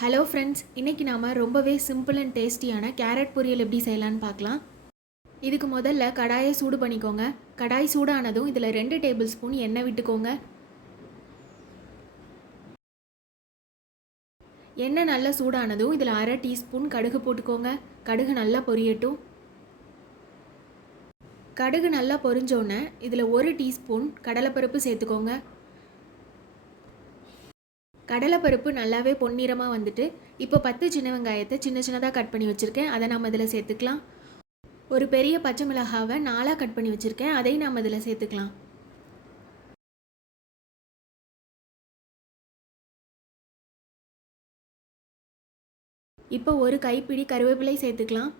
Hello friends, இன்றைக்கி நாம் ரொம்பவே சிம்பிள் அண்ட் டேஸ்டியான கேரட் பொரியல் எப்படி செய்யலான்னு பார்க்கலாம். இதுக்கு முதல்ல கடாயை சூடு பண்ணிக்கோங்க. கடாய் சூடானதும் இதில் 2 டேபிள் ஸ்பூன் எண்ணெய் விட்டுக்கோங்க. எண்ணெய் நல்லா சூடானதும் இதில் 1/2 டீஸ்பூன் கடுகு போட்டுக்கோங்க. கடுகு நல்லா பொரியட்டும். கடுகு நல்லா பொரிஞ்சோன்னே இதில் 1 டீஸ்பூன் கடலைப்பருப்பு சேர்த்துக்கோங்க. கடலைப்பருப்பு நல்லாவே பொன்னிறமாக வந்துட்டு இப்போ 10 சின்ன வெங்காயத்தை சின்ன சின்னதாக கட் பண்ணி வச்சுருக்கேன். அதை நம்ம இதில் சேர்த்துக்கலாம். ஒரு பெரிய பச்சை மிளகாவை 4ஆக கட் பண்ணி வச்சுருக்கேன். அதையும் நம்ம இதில் சேர்த்துக்கலாம். இப்போ ஒரு கைப்பிடி கருவேப்பிலை சேர்த்துக்கலாம்.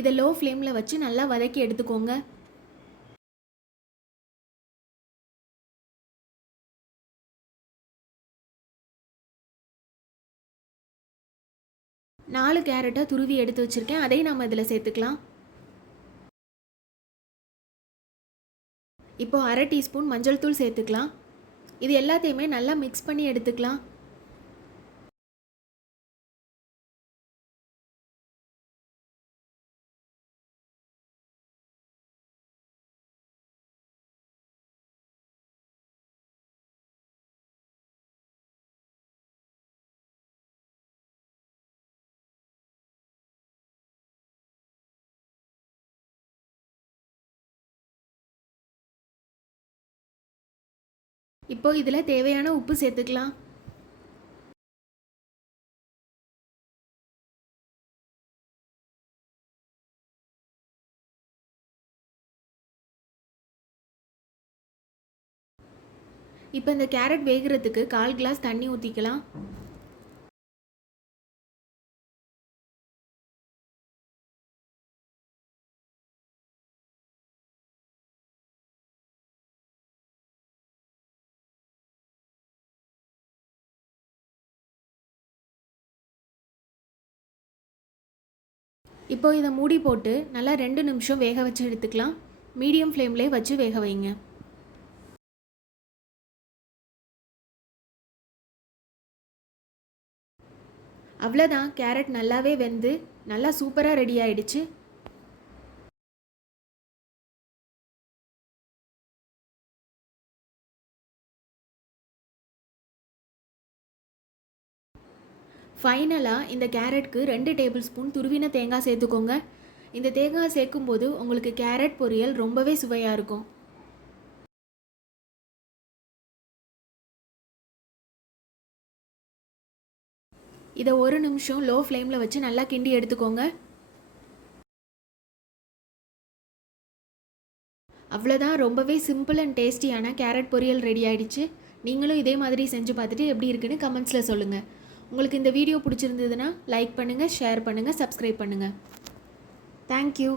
இதை லோ ஃப்ளேமில் வச்சு நல்லா வதக்கி எடுத்துக்கோங்க. நாலு கேரட்டை துருவி எடுத்து வச்சுருக்கேன். அதையும் நம்ம இதில் சேர்த்துக்கலாம். இப்போ 1/2 டீஸ்பூன் மஞ்சள் தூள் சேர்த்துக்கலாம். இது எல்லாத்தையுமே நல்லா மிக்ஸ் பண்ணி எடுத்துக்கலாம். இப்போ இதில் தேவையான உப்பு சேர்த்துக்கலாம். இப்போ இந்த கேரட் வேகிறதுக்கு 1/4 கிளாஸ் தண்ணி ஊற்றிக்கலாம். இப்போ இதை மூடி போட்டு நல்லா 2 நிமிஷம் வேக வச்சு எடுத்துக்கலாம். மீடியம் ஃப்ளேம்லேயே வச்சு வேக வைங்க. அவ்வளோதான், கேரட் நல்லாவே வெந்து நல்லா சூப்பராக ரெடி ஆயிடுச்சு. ஃபைனலாக இந்த கேரட்க்கு 2 டேபிள் ஸ்பூன் துருவின தேங்காய் சேர்த்துக்கோங்க. இந்த தேங்காய் சேர்க்கும்போது உங்களுக்கு கேரட் பொரியல் ரொம்பவே சுவையாக இருக்கும். இதை 1 நிமிஷம் லோ ஃப்ளேமில் வச்சு நல்லா கிண்டி எடுத்துக்கோங்க. அவ்வளோதான், ரொம்பவே சிம்பிள் அண்ட் டேஸ்டியான கேரட் பொரியல் ரெடி ஆகிடுச்சு. நீங்களும் இதே மாதிரி செஞ்சு பார்த்துட்டு எப்படி இருக்குன்னு கமெண்ட்ஸில் சொல்லுங்கள். உங்களுக்கு இந்த வீடியோ பிடிச்சிருந்ததுன்னா லைக் பண்ணுங்கள், ஷேர் பண்ணுங்கள், சப்ஸ்கிரைப் பண்ணுங்கள். தேங்க்யூ.